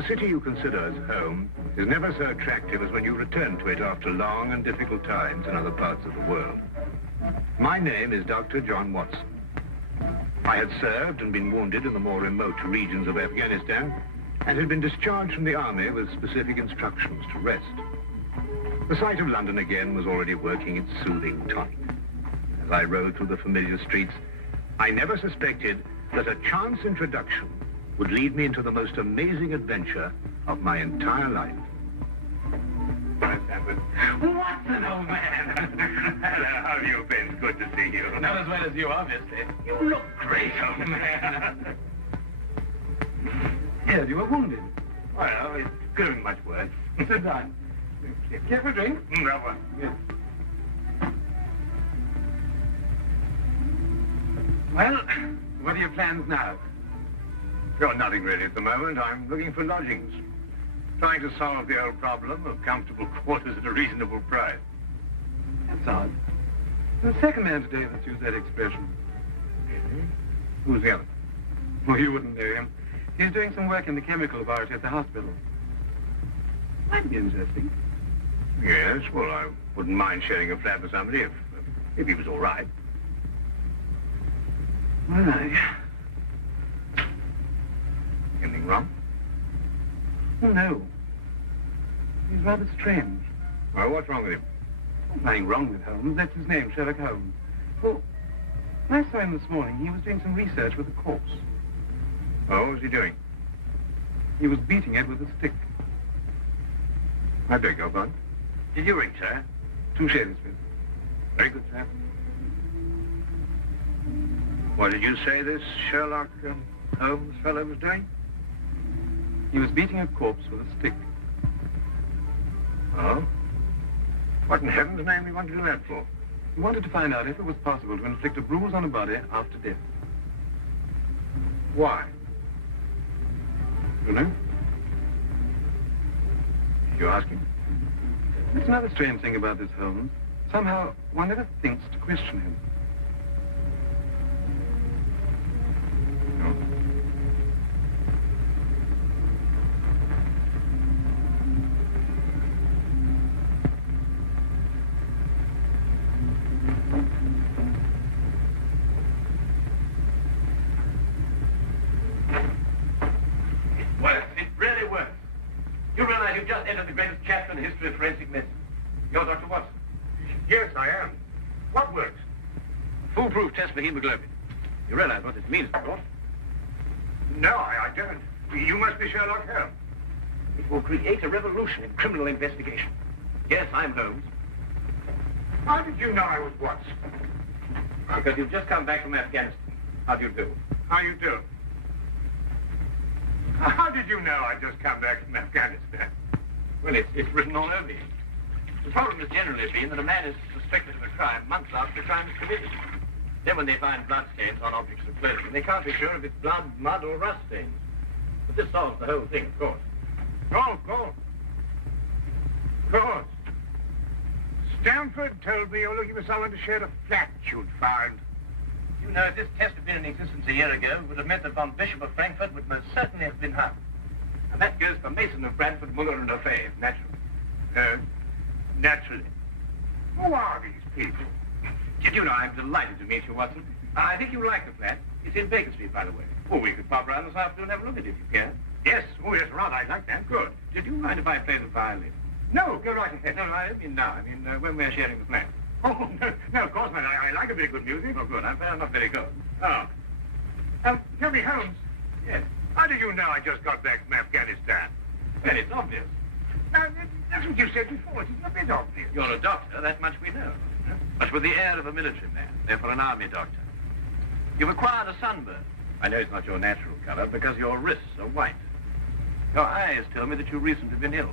The city you consider as home is never so attractive as when you return to it after long and difficult times in other parts of the world. My name is Dr. John Watson. I had served and been wounded in the more remote regions of Afghanistan and had been discharged from the army with specific instructions to rest. The sight of London again was already working its soothing tonic. As I rode through the familiar streets, I never suspected that a chance introduction would lead me into the most amazing adventure of my entire life. Watson, old man. Hello, how have you been? Good to see you. Not as well as you, obviously. You look great, old man. Yes, you were wounded. Well, it could have been much worse. Sit down. Care for a drink? No one. Yes. Well, what are your plans now? Got nothing really at the moment. I'm looking for lodgings. Trying to solve the old problem of comfortable quarters at a reasonable price. That's odd. There's a second man today that's used that expression. Who's the other? Well, you wouldn't know him. He's doing some work in the chemical laboratory at the hospital. Might be interesting. Yes, well, I wouldn't mind sharing a flat with somebody if he was all right. Well, Anything wrong? Oh, no. He's rather strange. Well, what's wrong with him? Nothing wrong with Holmes. That's his name, Sherlock Holmes. Well, I saw him this morning. He was doing some research with a corpse. Oh, what was he doing? He was beating it with a stick. I beg your pardon? Did you ring, sir? 2 shillings, please. Very good, sir. What did you say this Sherlock Holmes fellow was doing? He was beating a corpse with a stick. Oh? What in heaven's name do you want to do that for? He wanted to find out if it was possible to inflict a bruise on a body after death. Why? You know? Did you ask him? That's another strange thing about this Holmes. Somehow, one never thinks to question him. No. Worse. It really works. You realize you've just entered the greatest chapter in the history of forensic medicine. You're Dr. Watson. Yes, I am. What works? Foolproof test for hemoglobin. You realize what this means, of course. No, I don't. You must be Sherlock Holmes. It will create a revolution in criminal investigation. Yes, I'm Holmes. How did you know I was Watson? Because you've just come back from Afghanistan. How do you do? How you do? How did you know I just come back from Afghanistan? Well, it's written all over you. The problem has generally been that a man is suspected of a crime months after the crime is committed. Then when they find bloodstains on objects of clothing, they can't be sure if it's blood, mud, or rust stains. But this solves the whole thing, of course. Oh, of course. Of course. Stanford told me you're looking for someone to share a flat you'd found. You know, if this test had been in existence a year ago, it would have meant that von Bishop of Frankfurt would most certainly have been hung. And that goes for Mason of Bradford, Muller, and O'Fay, naturally. Naturally. Who are these people? Did you know, I'm delighted to meet you, Watson. I think you'll like the flat. It's in Baker Street, by the way. Oh, we could pop around this afternoon and have a look at it if you care. Yes. Oh, yes, rather. I'd like that. Good. Did you mind if I play the violin? No, go right ahead. No, I don't mean now. I mean when we're sharing the flat. Oh, no, of course not. I like a bit of good music. Oh, good. I'm not very good. Oh. Tell me, Holmes. Yes. How did you know I just got back from Afghanistan? Well, it's obvious. Now, that's what you said before. It's a bit obvious. You're a doctor, that much we know. But with the air of a military man, therefore an army doctor. You've acquired a sunburn. I know it's not your natural color because your wrists are white. Your eyes tell me that you've recently been ill.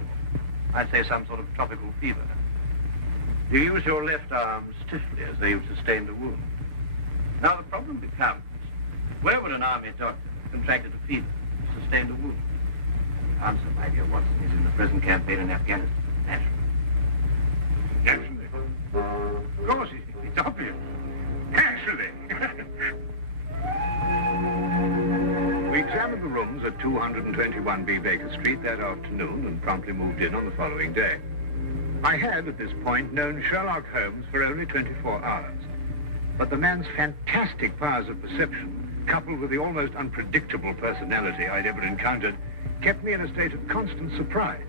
I'd say some sort of tropical fever. You use your left arm stiffly as though you've sustained a wound. Now the problem becomes, where would an army doctor have contracted a fever, sustained a wound? The answer, my dear Watson, is in the present campaign in Afghanistan, naturally. Naturally. Of course, it's obvious. Naturally. We examined the rooms at at 221B Baker Street that afternoon and promptly moved in on the following day. I had, at this point, known Sherlock Holmes for only 24 hours. But the man's fantastic powers of perception, coupled with the almost unpredictable personality I'd ever encountered, kept me in a state of constant surprise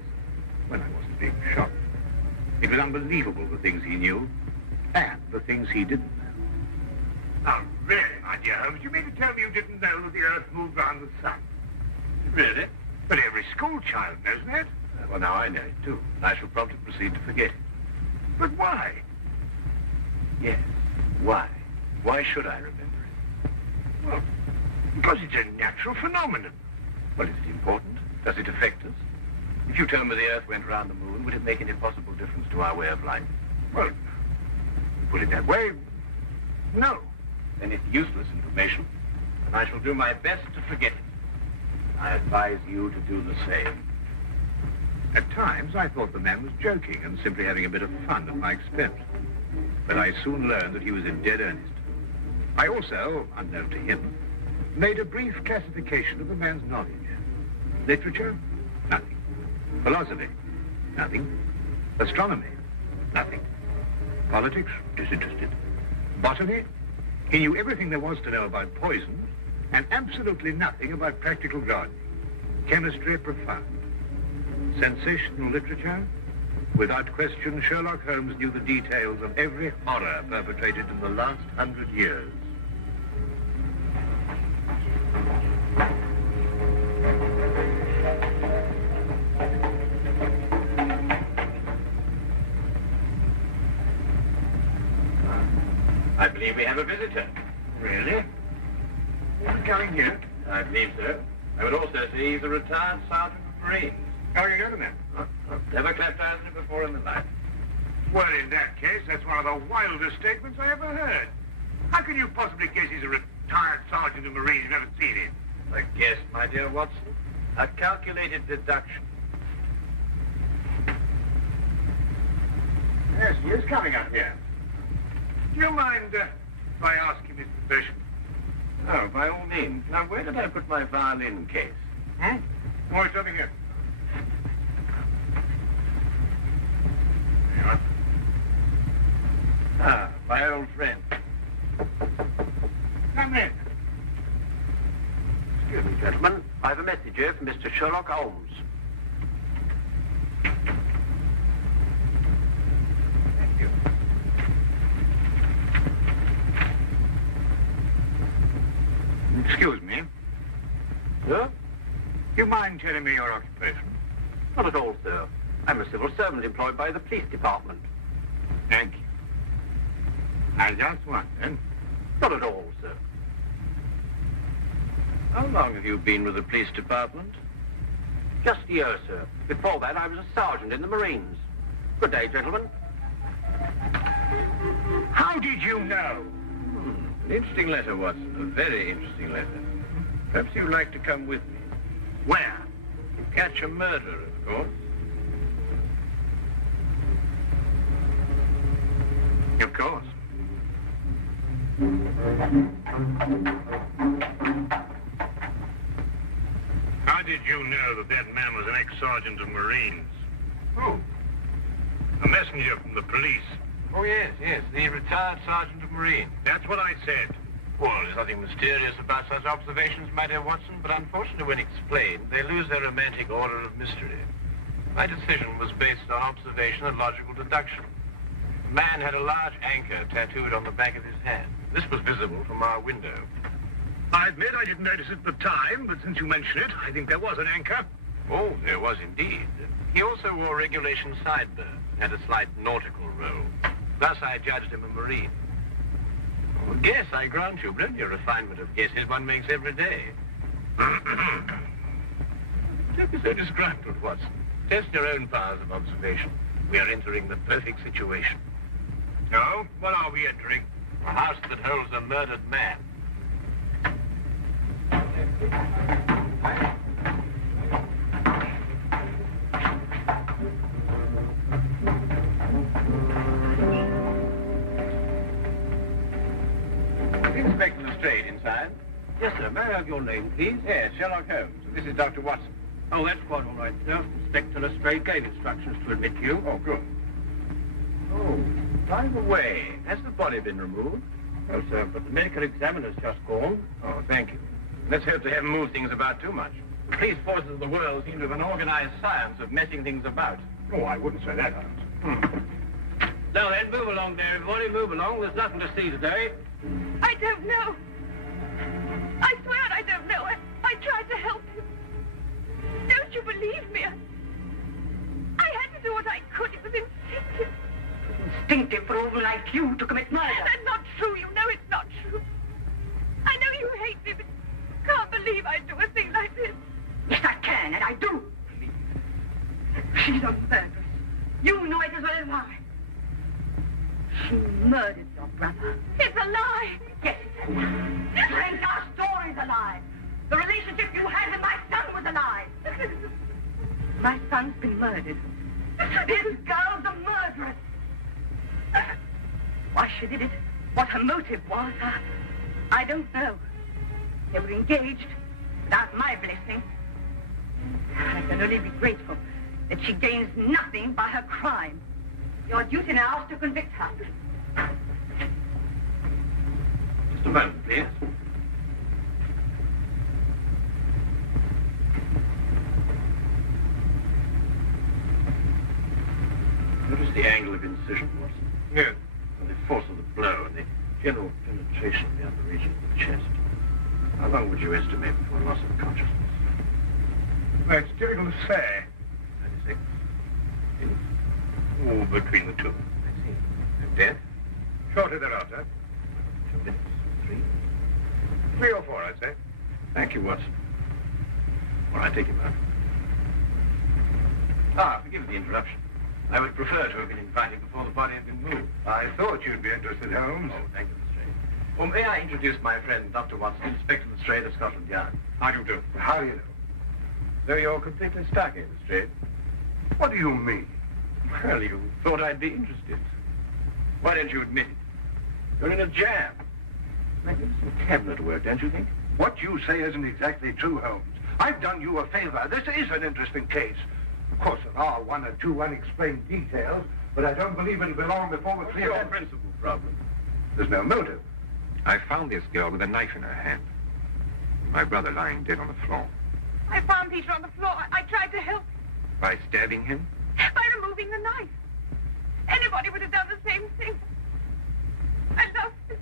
when I wasn't being shocked. It was unbelievable, the things he knew and the things he didn't know. Oh, really, my dear Holmes? You mean to tell me you didn't know that the Earth moved round the sun? Really? But every school child knows that. Well, now I know it, too. And I shall promptly proceed to forget it. But why? Yes, why? Why should I remember it? Well, because it's a natural phenomenon. Well, is it important? Does it affect us? If you told me the Earth went round the moon, would it make any possible difference to our way of life? Well, put it that way, no. Then it's useless information, and I shall do my best to forget it. I advise you to do the same. At times, I thought the man was joking and simply having a bit of fun at my expense. But I soon learned that he was in dead earnest. I also, unknown to him, made a brief classification of the man's knowledge. Literature? Nothing. Philosophy? Nothing. Astronomy? Nothing. Politics? Disinterested. Botany? He knew everything there was to know about poison and absolutely nothing about practical gardening. Chemistry? Profound. Sensational literature? Without question, Sherlock Holmes knew the details of every horror perpetrated in the last 100 years. I believe we have a visitor. Really? Who's coming here? I believe so. I would also say he's a retired sergeant of Marines. How do you know the man? Never clapped eyes on him before in my life. Well, in that case, that's one of the wildest statements I ever heard. How can you possibly guess he's a retired sergeant of Marines you've never seen him? A guess, my dear Watson. A calculated deduction. Yes, he is coming up here. Do you mind if I ask him his profession? Oh, by all means. Now, where did I put my violin case? Oh, it's over here. There you are. Ah, my old friend. Come in. Excuse me, gentlemen. I have a message here from Mr. Sherlock Holmes. Thank you. Excuse me. Sir? Do you mind telling me your occupation? Not at all, sir. I'm a civil servant employed by the police department. Thank you. I just wondered. Not at all, sir. How long have you been with the police department? Just a year, sir. Before that, I was a sergeant in the Marines. Good day, gentlemen. How did you know? An interesting letter, Watson. A very interesting letter. Perhaps you'd like to come with me. Where? To catch a murderer, of course. Of course. How did you know that that man was an ex-sergeant of Marines? Who? A messenger from the police. Oh, yes, the retired sergeant of Marines. That's what I said. Well, there's nothing mysterious about such observations, my dear Watson, but unfortunately, when explained, they lose their romantic order of mystery. My decision was based on observation and logical deduction. The man had a large anchor tattooed on the back of his hand. This was visible from our window. I admit I didn't notice it at the time, but since you mention it, I think there was an anchor. Oh, there was indeed. He also wore regulation sideburns and had a slight nautical roll. Thus, I judged him a Marine. Oh, guess, I grant you, but only a refinement of guesses one makes every day. Don't be so disgruntled, Watson. Test your own powers of observation. We are entering the perfect situation. No? What are we entering? A house that holds a murdered man. Inspector Lestrade inside. Yes, sir. May I have your name, please? Yes, Sherlock Holmes, of This is Dr. Watson. Oh, that's quite all right, sir. Inspector Lestrade gave instructions to admit you. Oh, good. Oh, by the way, has the body been removed? No, sir, but the medical examiner's just gone. Oh, thank you. Let's hope they haven't moved things about too much. The police forces of the world seem to have an organized science of messing things about. Oh, I wouldn't say that, Holmes. Now then, move along there, everybody. Move along. There's nothing to see today. I don't know. I swear I don't know. I tried to help him. Don't you believe me? I had to do what I could. It was instinctive. Instinctive for a woman like you to commit murder. That's not true. You know it's not true. I know you hate me, but you can't believe I'd do a thing like this. Yes, I can, and I do. She's a murderess. You know it as well as I. She murdered your brother. It's a lie. Yes, it's a lie. Frank, our story's a lie. The relationship you had with my son was a lie. My son's been murdered. This girl's a murderess. Why she did it, what her motive was, I don't know. They were engaged without my blessing. I can only be grateful that she gains nothing by her crime. Your duty now is to convict her. Just a moment, please. Notice the angle of incision, Watson. Yes. And the force of the blow and the general penetration of the upper region of the chest. How long would you estimate before loss of consciousness? Well, it's difficult to say. 96. Oh, between the two. I see. And death? Shortly thereafter. 2 minutes. 3. 3 or 4, I'd say. Thank you, Watson. All right, take him out. Forgive the interruption. I would prefer to have been invited before the body had been moved. I thought you'd be interested, Holmes. Oh, thank you, Lestrade. Well, may I introduce my friend, Dr. Watson, Inspector Lestrade of Scotland Yard? How do you do? How do you know? So you're completely stuck, eh, Lestrade? What do you mean? Well, you thought I'd be interested. Why don't you admit it? You're in a jam. Magnificent cabinet work, don't you think? What you say isn't exactly true, Holmes. I've done you a favor. This is an interesting case. Of course, there are 1 or 2 unexplained details, but I don't believe it'll be long before we're What's clear. your principal problem? There's no motive. I found this girl with a knife in her hand. My brother lying dead on the floor. I found Peter on the floor. I tried to help By stabbing him? by removing the knife. Anybody would have done the same thing. I loved him.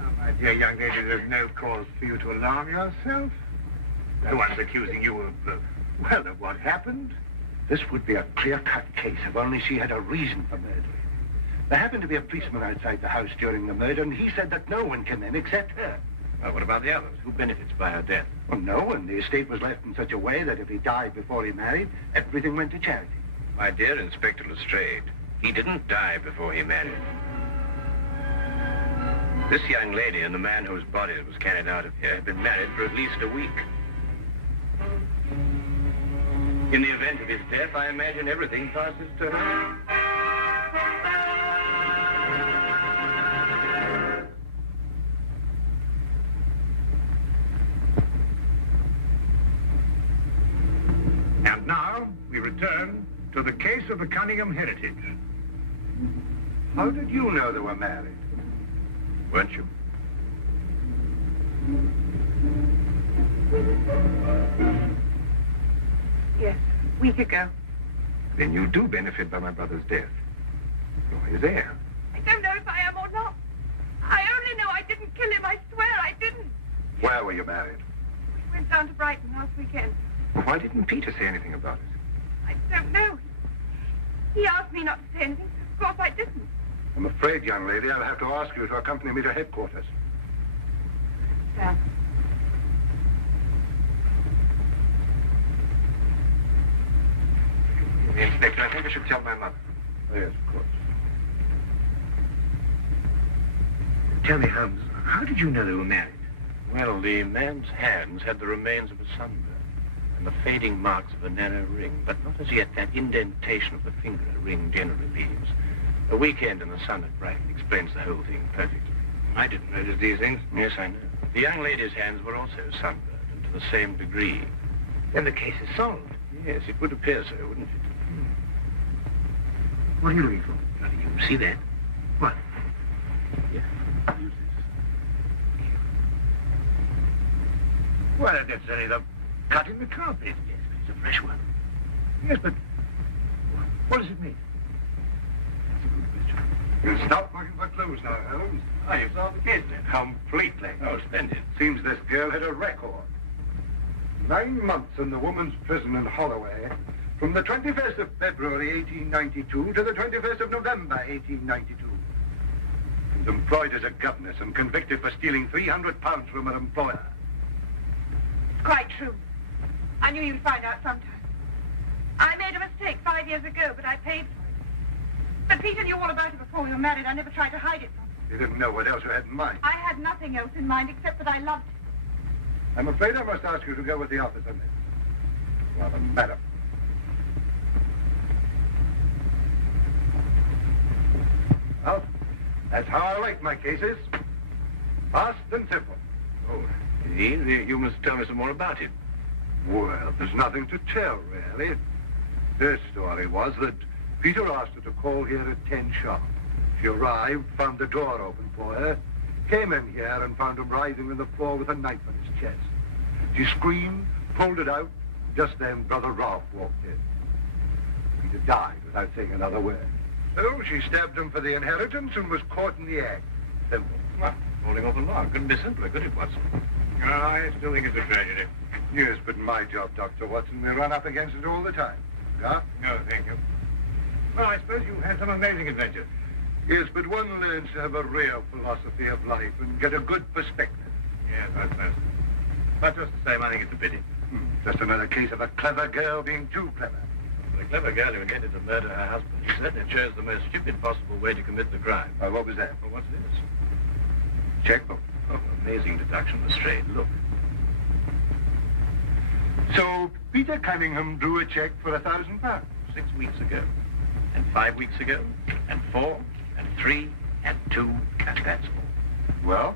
Oh, my dear young lady, there's no cause for you to alarm yourself. No one's accusing you of, of what happened. This would be a clear-cut case if only she had a reason for murdering. There happened to be a policeman outside the house during the murder, and he said that no one came in except her. Well, what about the others? Who benefits by her death? Well, no one. The estate was left in such a way that if he died before he married, everything went to charity. My dear Inspector Lestrade, he didn't die before he married. This young lady and the man whose body was carried out of here have been married for at least a week. In the event of his death, I imagine everything passes to her. And now we return to the case of the Cunningham Heritage. How did you know they were married? Weren't you? Yes, a week ago. Then you do benefit by my brother's death. You're his heir. I don't know if I am or not. I only know I didn't kill him. I swear I didn't. Where were you married? We went down to Brighton last weekend. Well, why didn't Peter say anything about it? I don't know. He asked me not to say anything. Of course I didn't. I'm afraid, young lady, I'll have to ask you to accompany me to headquarters. Sam. Inspector, I think I should tell my mother. Oh, yes, of course. Tell me, Holmes, how did you know they were married? Well, the man's hands had the remains of a sunburn and the fading marks of a narrow ring, but not as yet that indentation of the finger a ring generally leaves. A weekend in the sun at Brighton explains the whole thing perfectly. I didn't notice these things. Yes, I know. The young lady's hands were also sunburned, and to the same degree. Then the case is solved. Yes, it would appear so, wouldn't it? What are you looking for? Now, do you see that? What? Here, use this. Well, that's only the cut in the carpet. Yes, but it's a fresh one. Yes, but what does it mean? That's a good question. You stop looking for clues now, Holmes. Ah, you solved the case then? Completely. Oh, splendid. Seems this girl had a record. 9 months in the woman's prison in Holloway, from the 21st of February, 1892, to the 21st of November, 1892. She was employed as a governess and convicted for stealing £300 from her employer. It's quite true. I knew you'd find out sometime. I made a mistake 5 years ago, but I paid for it. But Peter knew all about it before we were married. I never tried to hide it from him. You didn't know what else you had in mind. I had nothing else in mind except that I loved him. I'm afraid I must ask you to go with the officer, miss. Rather, madam. Well, that's how I like my cases. Fast and simple. Oh, indeed. You must tell me some more about it. Well, there's nothing to tell, really. Her story was that Peter asked her to call here at 10 sharp. She arrived, found the door open for her, came in here and found him writhing on the floor with a knife in his chest. She screamed, pulled it out. Just then, Brother Ralph walked in. Peter died without saying another word. So she stabbed him for the inheritance and was caught in the act. Simple. Well, holding off the law. Couldn't be simpler, could it, Watson? I still think it's a tragedy. Yes, but my job, Dr. Watson, we run up against it all the time. Yeah? No, thank you. Well, I suppose you've had some amazing adventures. Yes, but one learns to have a real philosophy of life and get a good perspective. Yes, I suppose. But just the same, I think it's a pity. Just another case of a clever girl being too clever. The clever girl who intended to murder her husband certainly chose the most stupid possible way to commit the crime. What was that? Well, what's this? Checkbook. Oh, amazing deduction, Lestrade. Look. So Peter Cunningham drew a check for £1,000. 6 weeks ago, and 5 weeks ago, and 4, and 3, and 2, and that's all. Well?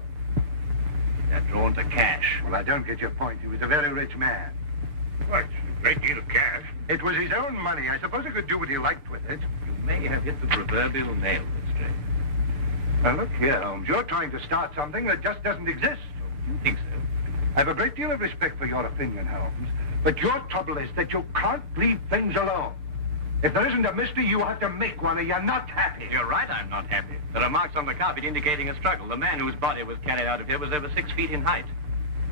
They're drawn to cash. Well, I don't get your point. He was a very rich man. What? A great deal of cash. It was his own money. I suppose he could do what he liked with it. You may have hit the proverbial nail, Lestrade. Now, look here, Holmes. You're trying to start something that just doesn't exist. You think so? I have a great deal of respect for your opinion, Holmes. But your trouble is that you can't leave things alone. If there isn't a mystery, you have to make one, or you're not happy. You're right, I'm not happy. There are marks on the carpet indicating a struggle. The man whose body was carried out of here was over 6 feet in height.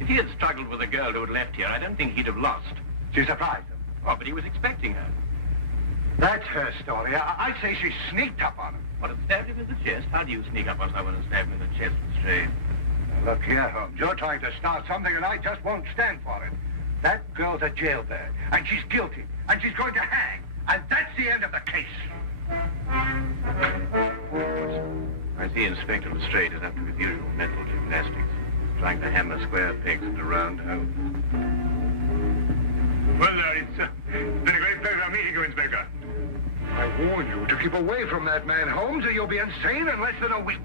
If he had struggled with a girl who had left here, I don't think he'd have lost. She surprised him. Oh, but he was expecting her. That's her story. I'd say she sneaked up on him. What, had stabbed him in the chest? How do you sneak up on someone and stab him in the chest, Lestrade? Now, look here, Holmes. You're trying to start something, and I just won't stand for it. That girl's a jailbird, and she's guilty, and she's going to hang. And that's the end of the case. I see Inspector Lestrade is up to his usual mental gymnastics, trying to hammer square pegs into round holes. Well, it's been a great pleasure meeting you, Inspector. I warn you to keep away from that man, Holmes, or you'll be insane in less than a week.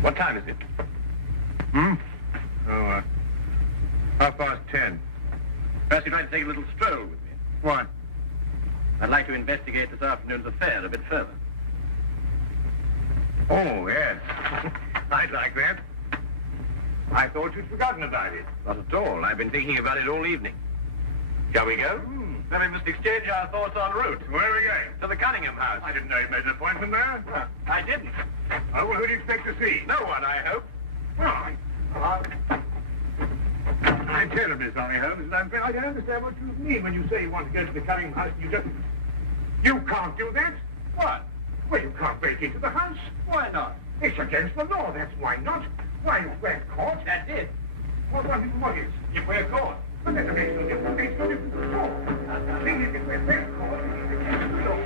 What time is it? Oh, 10:30. Perhaps you'd like to take a little stroll with me. What? I'd like to investigate this afternoon's affair a bit further. Oh, yes. I'd like that. I thought you'd forgotten about it. Not at all. I've been thinking about it all evening. Shall we go? Then we must exchange our thoughts en route. Where are we going? To the Cunningham house. I didn't know you made an appointment there. I didn't. Oh, well, who do you expect to see? No one, I hope. I'm terribly sorry, Holmes, and I'm afraid I don't understand what you mean when you say you want to go to the Cunningham house and you just... You can't do that. What? Well, you can't break into the house. Why not? It's against the law, that's why not. Why, if we're caught... That's it. What is? If we're caught. Well, that makes no difference. Makes no difference at all. The thing is, if we're caught, it's against the law.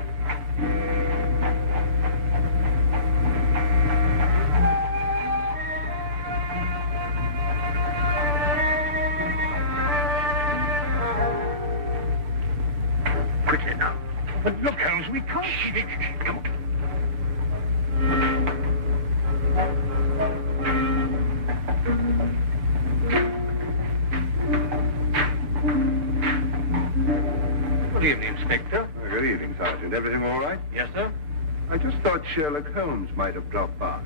Quickly now. But look, Holmes, we can't... Come on. Good evening, Inspector. Good evening, Sergeant. Everything all right? Yes, sir? I just thought Sherlock Holmes might have dropped by.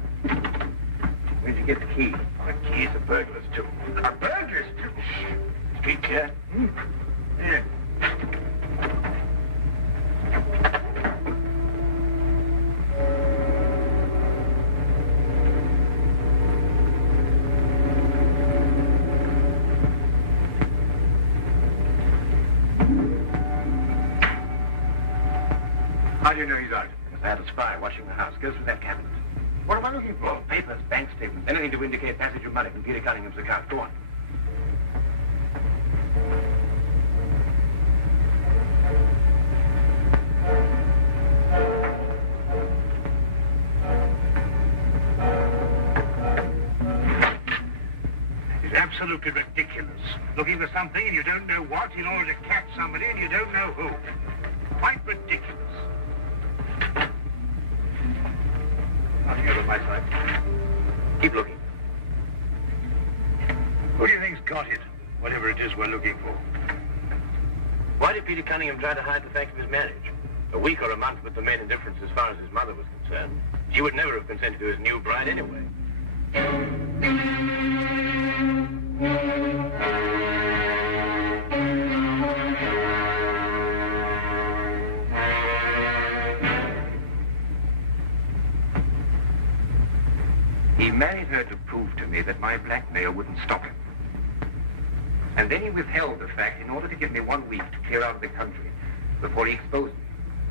Where'd you get the key? The key's a burglar's tool. A burglar's too. Street clear? Yeah. How do you know he's out? Because I had a spy watching the house. Go through that cabinet. What am I looking for? Papers, bank statements, anything to indicate passage of money from Peter Cunningham's account. Go on. It's absolutely ridiculous. Looking for something and you don't know what in order to catch somebody and you don't know who. Quite ridiculous. Nothing over my side. Keep looking. Who do you think's got it? Whatever it is we're looking for. Why did Peter Cunningham try to hide the fact of his marriage? A week or a month put the main indifference as far as his mother was concerned. She would never have consented to his new bride anyway. He married her to prove to me that my blackmail wouldn't stop him. And then he withheld the fact in order to give me 1 week to clear out of the country before he exposed me.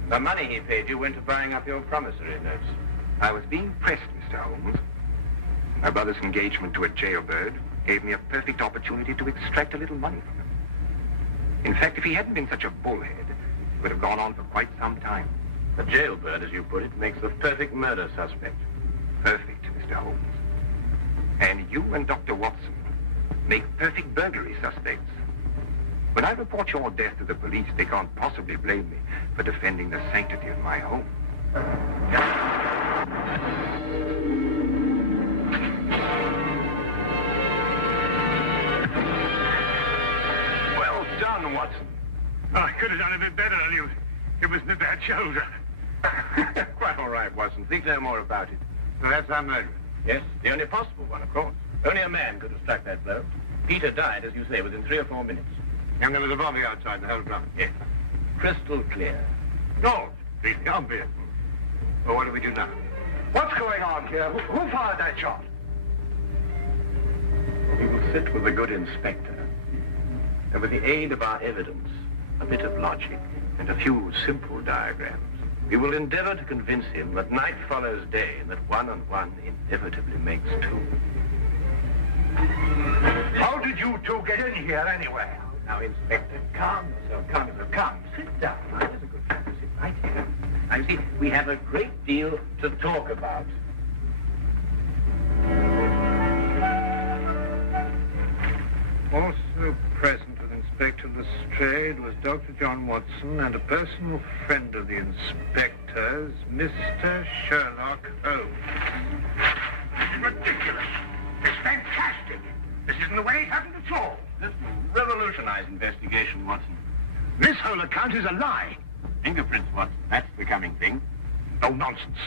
The money he paid you went to buying up your promissory notes. I was being pressed, Mr. Holmes. My brother's engagement to a jailbird gave me a perfect opportunity to extract a little money from him. In fact, if he hadn't been such a bullhead, it would have gone on for quite some time. A jailbird, as you put it, makes the perfect murder suspect. Perfect, Mr. Holmes. And you and Dr. Watson make perfect burglary suspects. When I report your death to the police, they can't possibly blame me for defending the sanctity of my home. Well done, Watson. Oh, I could have done a bit better. It was my bad shoulder. Quite all right, Watson. Think no more about it. So that's our murderer. Yes, the only possible one, of course. Only a man could have struck that blow. Peter died, as you say, within 3 or 4 minutes. And there was a body outside the whole drum. Yes. Crystal clear. No, it's obvious. Well, what do we do now? What's going on here? Who fired that shot? We will sit with a good inspector. And with the aid of our evidence, a bit of logic, and a few simple diagrams, we will endeavor to convince him that night follows day and that 1 and 1 inevitably makes 2. How did you two get in here anyway? Now, Inspector, calm yourself, calm yourself. Come, sit down. Now, here's a good time to sit right here. Now, you see, we have a great deal to talk about. Also present with Inspector Lestrade was Dr. John Watson and a personal friend of the inspector's, Mr. Sherlock Holmes. Ridiculous. It's fantastic. This isn't the way it happened at all. This will revolutionize investigation, Watson. This whole account is a lie. Fingerprints, Watson. That's the coming thing. No nonsense.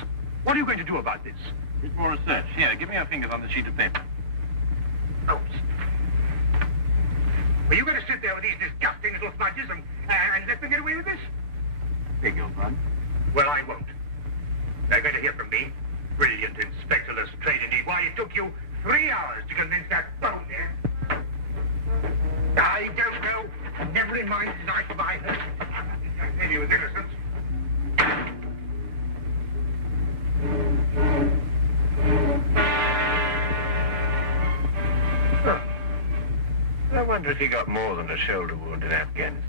What are you going to do about this? A bit more research. Here, give me your fingers on the sheet of paper. Holmes. Are you going to sit there with these disgusting little smudges and let them get away with this? Beg your pardon? Well, I won't. They're going to hear from me. Brilliant Inspector Lestrade, indeed. Why, it took you 3 hours to convince that bonehead. I don't know. Never in mind tonight if I heard. I said he was innocent. I wonder if he got more than a shoulder wound in Afghanistan.